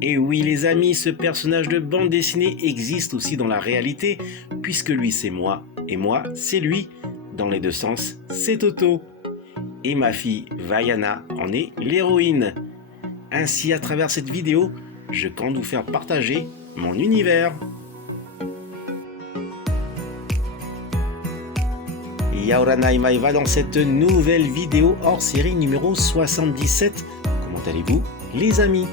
Et oui les amis, ce personnage de bande dessinée existe aussi dans la réalité, puisque lui c'est moi, et moi c'est lui. Dans les deux sens, c'est Toto. Et ma fille Vaiana en est l'héroïne. Ainsi, à travers cette vidéo, je compte vous faire partager mon univers. Yaorana Imaiva dans cette nouvelle vidéo hors série numéro 77. Comment allez-vous les amis?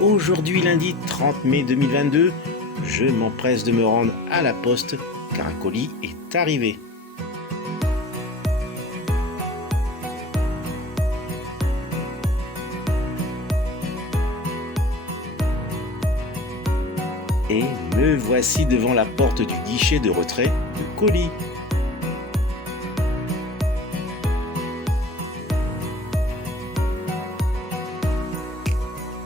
Aujourd'hui lundi 30 mai 2022, je m'empresse de me rendre à la poste car un colis est arrivé. Et me voici devant la porte du guichet de retrait de colis.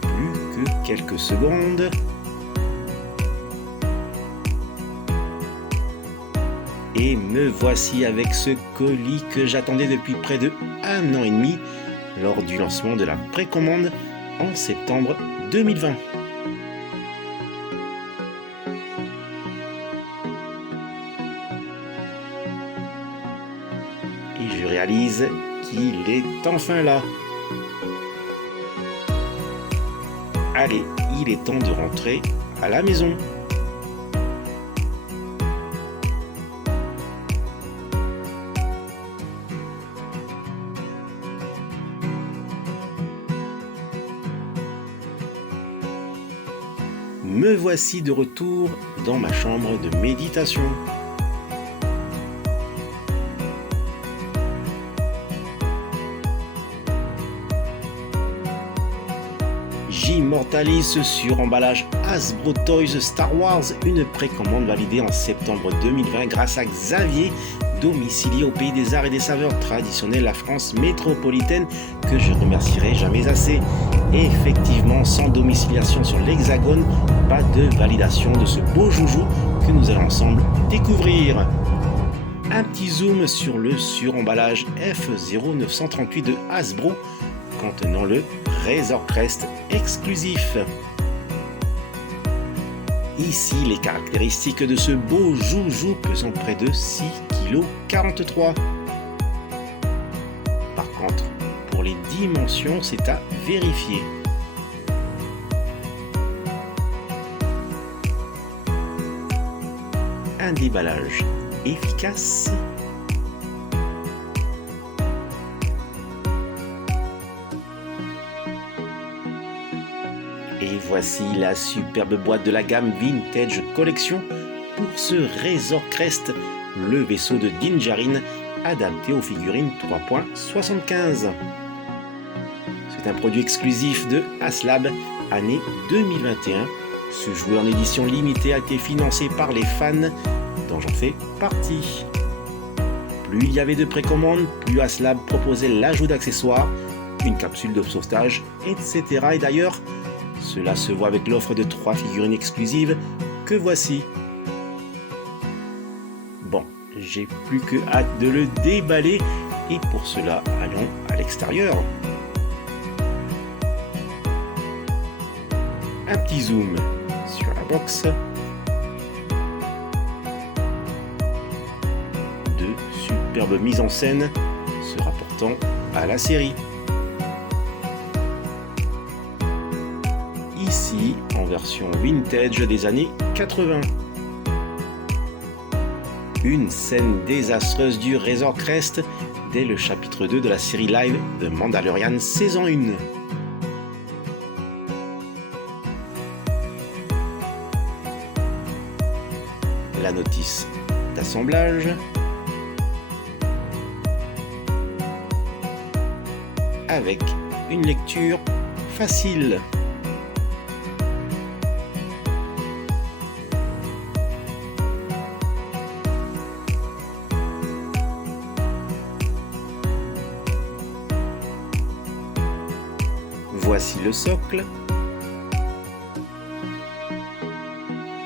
Plus que quelques secondes. Et me voici avec ce colis que j'attendais depuis près de 1 an et demi lors du lancement de la précommande en septembre 2020. Et je réalise qu'il est enfin là. Allez, il est temps de rentrer à la maison. Me voici de retour dans ma chambre de méditation. J'immortalise ce suremballage Hasbro Toys Star Wars, une précommande validée en septembre 2020 grâce à Xavier, domicilié au pays des arts et des saveurs traditionnels, la France métropolitaine, que je remercierai jamais assez. Et effectivement, sans domiciliation sur l'Hexagone, pas de validation de ce beau joujou que nous allons ensemble découvrir. Un petit zoom sur le suremballage F0938 de Hasbro contenant le Razor Crest exclusif. Ici les caractéristiques de ce beau joujou pesant près de 6,43 kg. Par contre, pour les dimensions, c'est à vérifier. Un déballage efficace. Et voici la superbe boîte de la gamme Vintage Collection pour ce Razor Crest, le vaisseau de Din Djarin adapté aux figurines 3.75. C'est un produit exclusif de Haslab, année 2021. Ce jouet en édition limitée a été financé par les fans dont j'en fais partie. Plus il y avait de précommandes, plus Haslab proposait l'ajout d'accessoires, une capsule de sauvetage, etc. Et d'ailleurs, cela se voit avec l'offre de 3 figurines exclusives que voici. Bon, j'ai plus que hâte de le déballer et pour cela, allons à l'extérieur. Un petit zoom sur la box. De superbes mises en scène se rapportant à la série. Ici en version vintage des années 80. Une scène désastreuse du Razor Crest dès le chapitre 2 de la série live de Mandalorian saison 1. La notice d'assemblage. Avec une lecture facile. Voici le socle.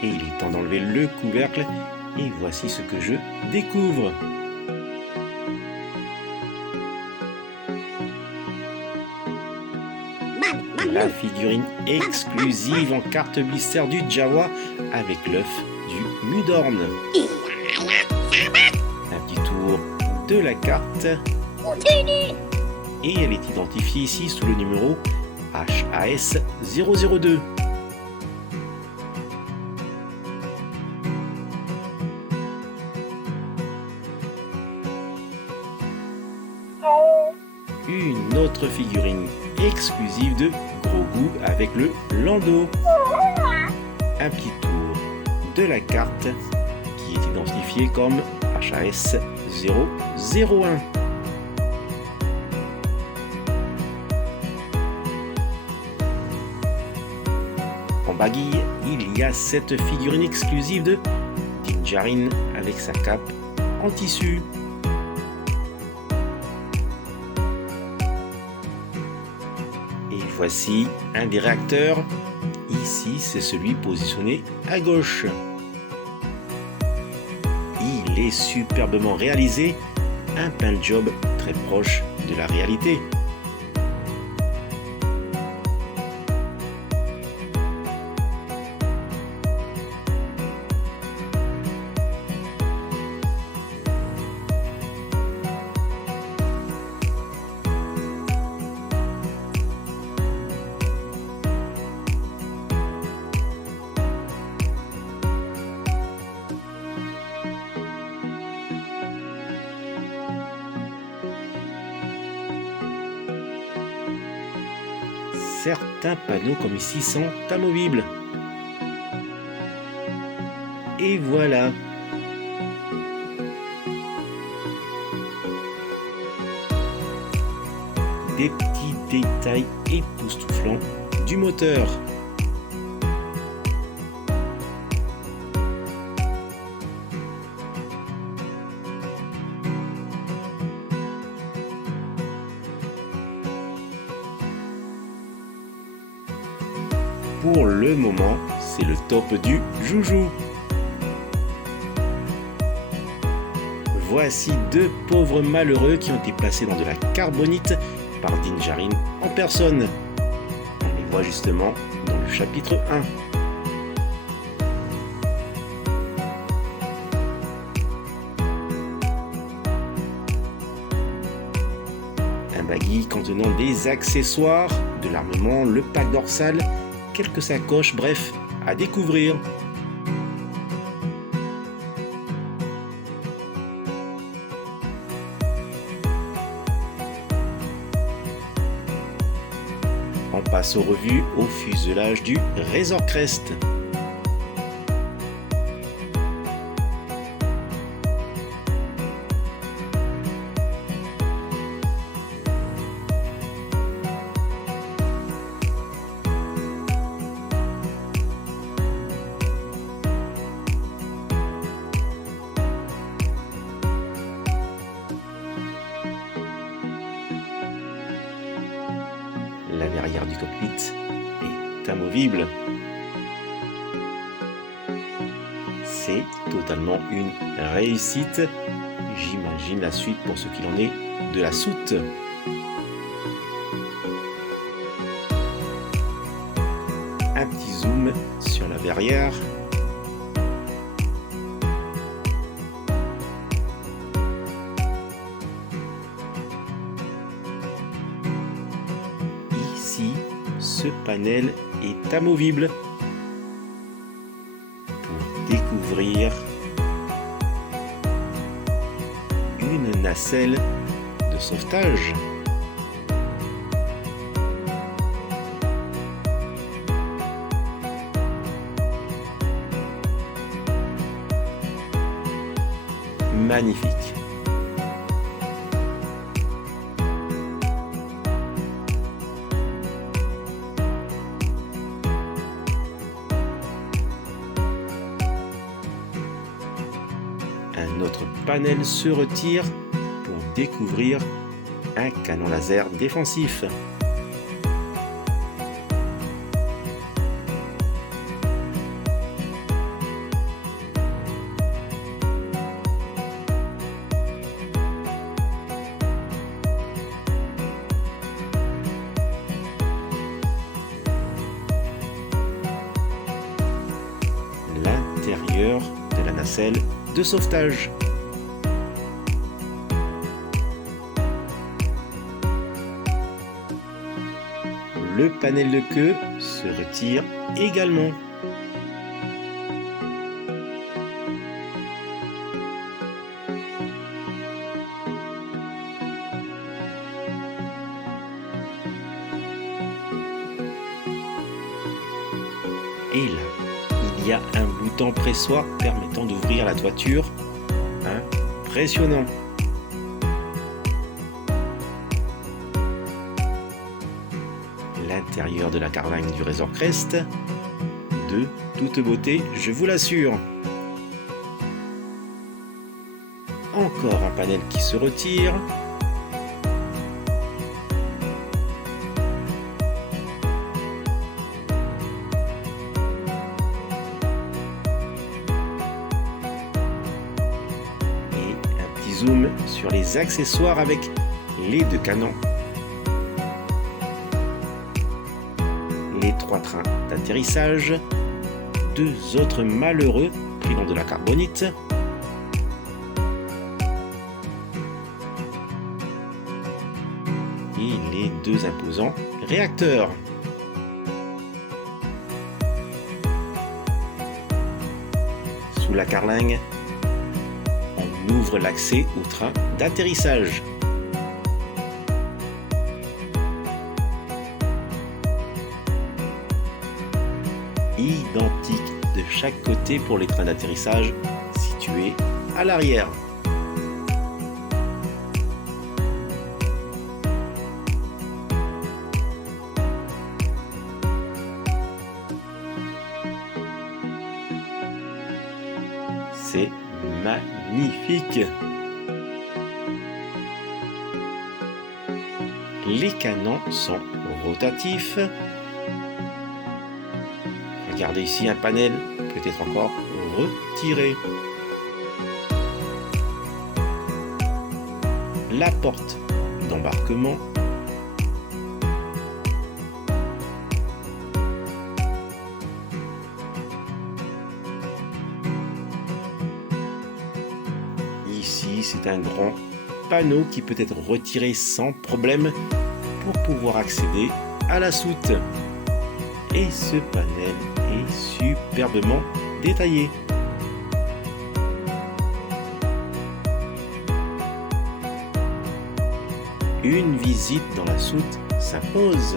Et il est temps d'enlever le couvercle. Et voici ce que je découvre. la figurine exclusive en carte blister du Jawa avec l'œuf du Mudorn. Un petit tour de la carte. Et elle est identifiée ici sous le numéro HAS002. Une autre figurine exclusive de Grogu avec le Lando. Un petit tour de la carte qui est identifiée comme HAS001. En baguille, il y a cette figurine exclusive de Din Djarin avec sa cape en tissu. Et voici un des réacteurs. Ici, c'est celui positionné à gauche. Il est superbement réalisé, un paint job très proche de la réalité. Certains panneaux comme ici sont amovibles. Et voilà. Des petits détails époustouflants du moteur. Pour le moment, c'est le top du joujou. Voici deux pauvres malheureux qui ont été placés dans de la carbonite par Din Djarin en personne. On les voit justement dans le chapitre 1. Un baggy contenant des accessoires, de l'armement, le pack dorsal, quelques sacoches, bref, à découvrir. On passe aux revues au fuselage du Razor Crest. La verrière du cockpit est amovible. C'est totalement une réussite. J'imagine la suite pour ce qu'il en est de la soute. Un petit zoom sur la verrière. Ici, ce panel est amovible pour découvrir une nacelle de sauvetage. Magnifique. Un autre panel se retire pour découvrir un canon laser défensif. l'intérieur de la nacelle de sauvetage. Le panel de queue se retire également. Et là, il y a un bouton pressoir permettant d'ouvrir la toiture. Impressionnant! L'intérieur de la carlingue du Razor Crest, de toute beauté, je vous l'assure. Encore un panel qui se retire. Zoom sur les accessoires avec les deux canons, les trois trains d'atterrissage, deux autres malheureux pris dans de la carbonite, et les deux imposants réacteurs. Sous la carlingue, ouvre l'accès au train d'atterrissage. Identique de chaque côté pour les trains d'atterrissage situés à l'arrière. C'est magnifique! Les canons sont rotatifs. Regardez ici un panel peut-être encore retiré. La porte d'embarquement. Ici, c'est un grand panneau qui peut être retiré sans problème pour pouvoir accéder à la soute. Et ce panel est superbement détaillé. Une visite dans la soute s'impose.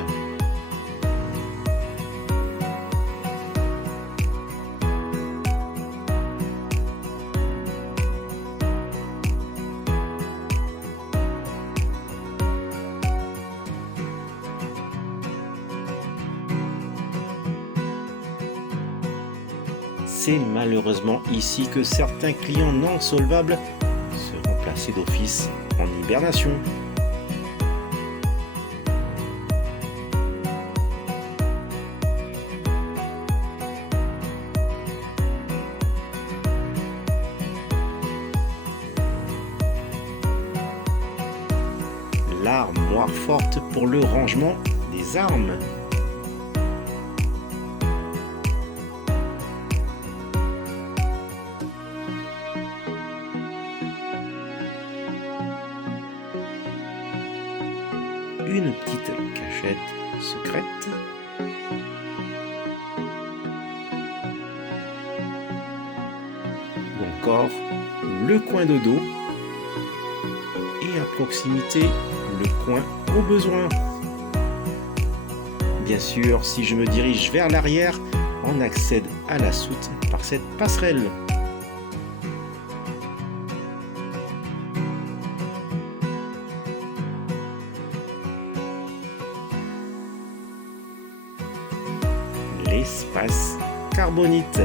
C'est malheureusement ici que certains clients non solvables seront placés d'office en hibernation. L'armoire forte pour le rangement des armes. Une petite cachette secrète. Ou encore le coin de dos. Et à proximité, le coin au besoin. Bien sûr, si je me dirige vers l'arrière, on accède à la soute par cette passerelle. L'espace carbonite,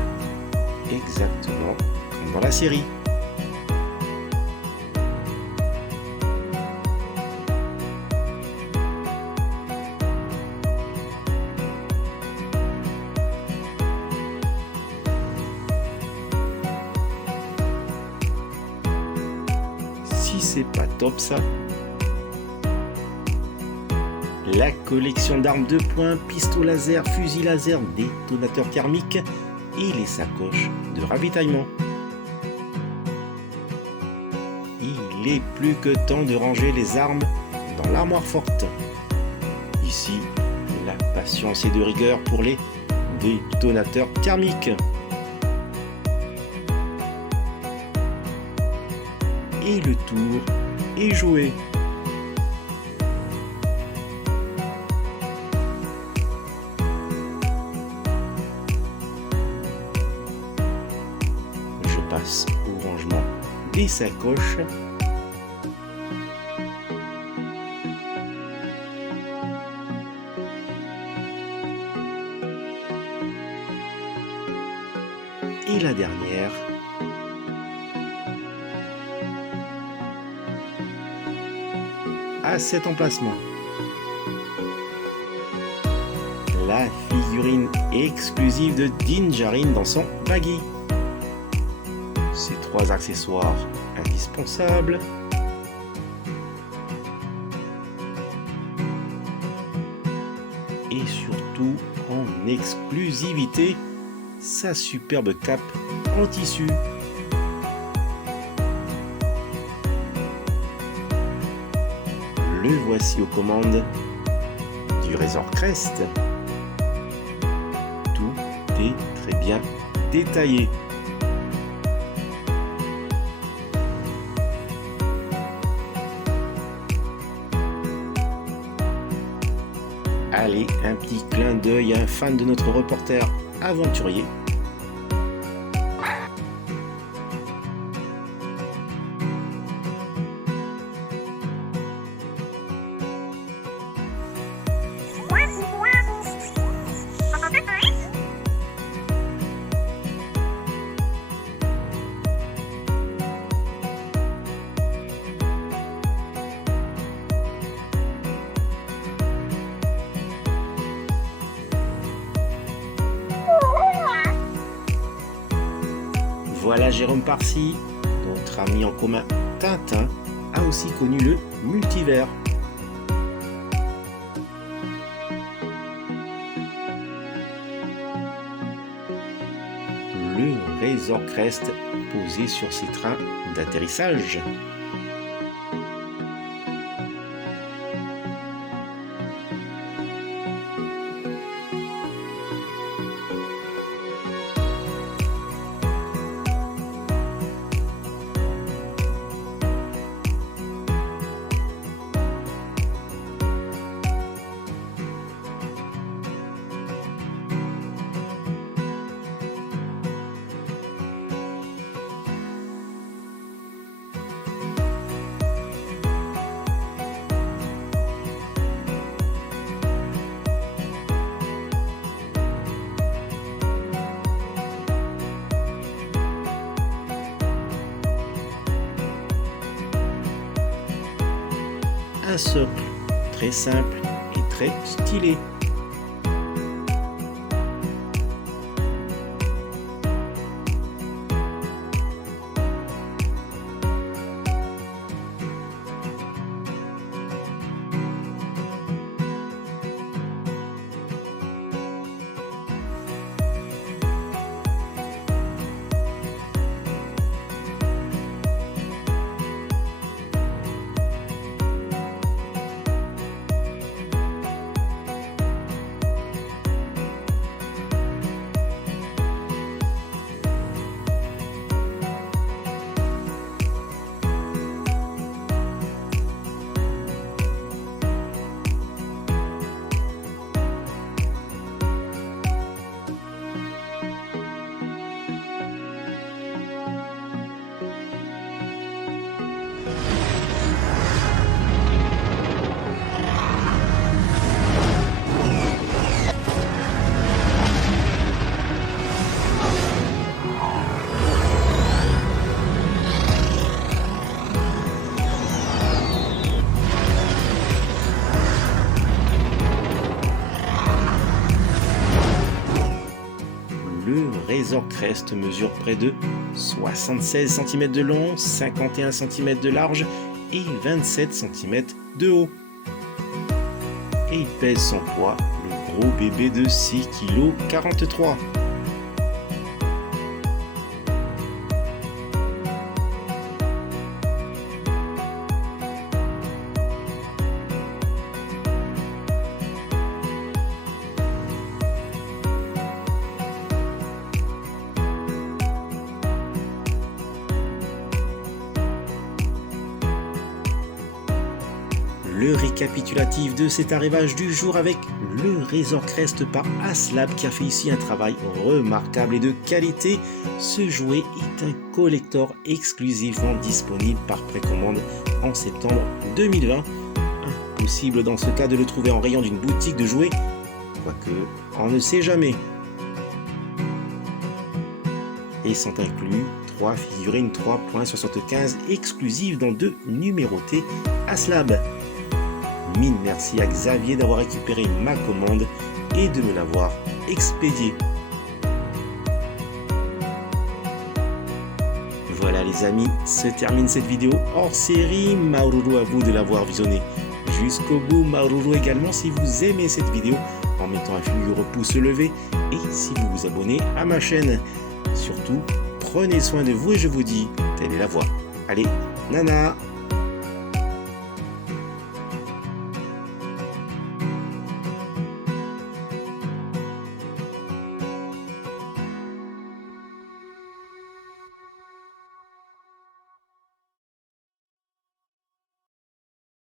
exactement comme dans la série. Si c'est pas top ça. La collection d'armes de poing, pistolet laser, fusil laser, détonateur thermique et les sacoches de ravitaillement. Il est plus que temps de ranger les armes dans l'armoire forte. Ici, la patience est de rigueur pour les détonateurs thermiques. Et le tour est joué. Je passe au rangement des sacoches. Et la dernière. À cet emplacement. La figurine exclusive de Dinjarin dans son baggy. Ces 3 accessoires indispensables. Et surtout en exclusivité, sa superbe cape en tissu. Le voici aux commandes du Razor Crest. Tout est très bien détaillé. Allez, un petit clin d'œil à un fan de notre reporter aventurier. Voilà Jérôme Parcy, notre ami en commun Tintin, a aussi connu le multivers. Le Razor Crest posé sur ses trains d'atterrissage. Un socle très simple et très stylé. Le Razor Crest mesure près de 76 cm de long, 51 cm de large et 27 cm de haut. Et il pèse son poids, le gros bébé de 6,43 kg. le récapitulatif de cet arrivage du jour avec le Razor Crest par Aslab qui a fait ici un travail remarquable et de qualité. Ce jouet est un collector exclusivement disponible par précommande en septembre 2020. Impossible dans ce cas de le trouver en rayon d'une boutique de jouets, quoique on ne sait jamais. Et sont inclus 3 figurines 3.75 exclusives dans 2 numérotés Aslab. Mille merci à Xavier d'avoir récupéré ma commande et de me l'avoir expédiée. Voilà les amis, se termine cette vidéo hors série. Maururu à vous de l'avoir visionné jusqu'au bout. Maururu également si vous aimez cette vidéo en mettant un figure pouce levé et si vous vous abonnez à ma chaîne. Surtout, prenez soin de vous et je vous dis, telle est la voie. Allez, nana!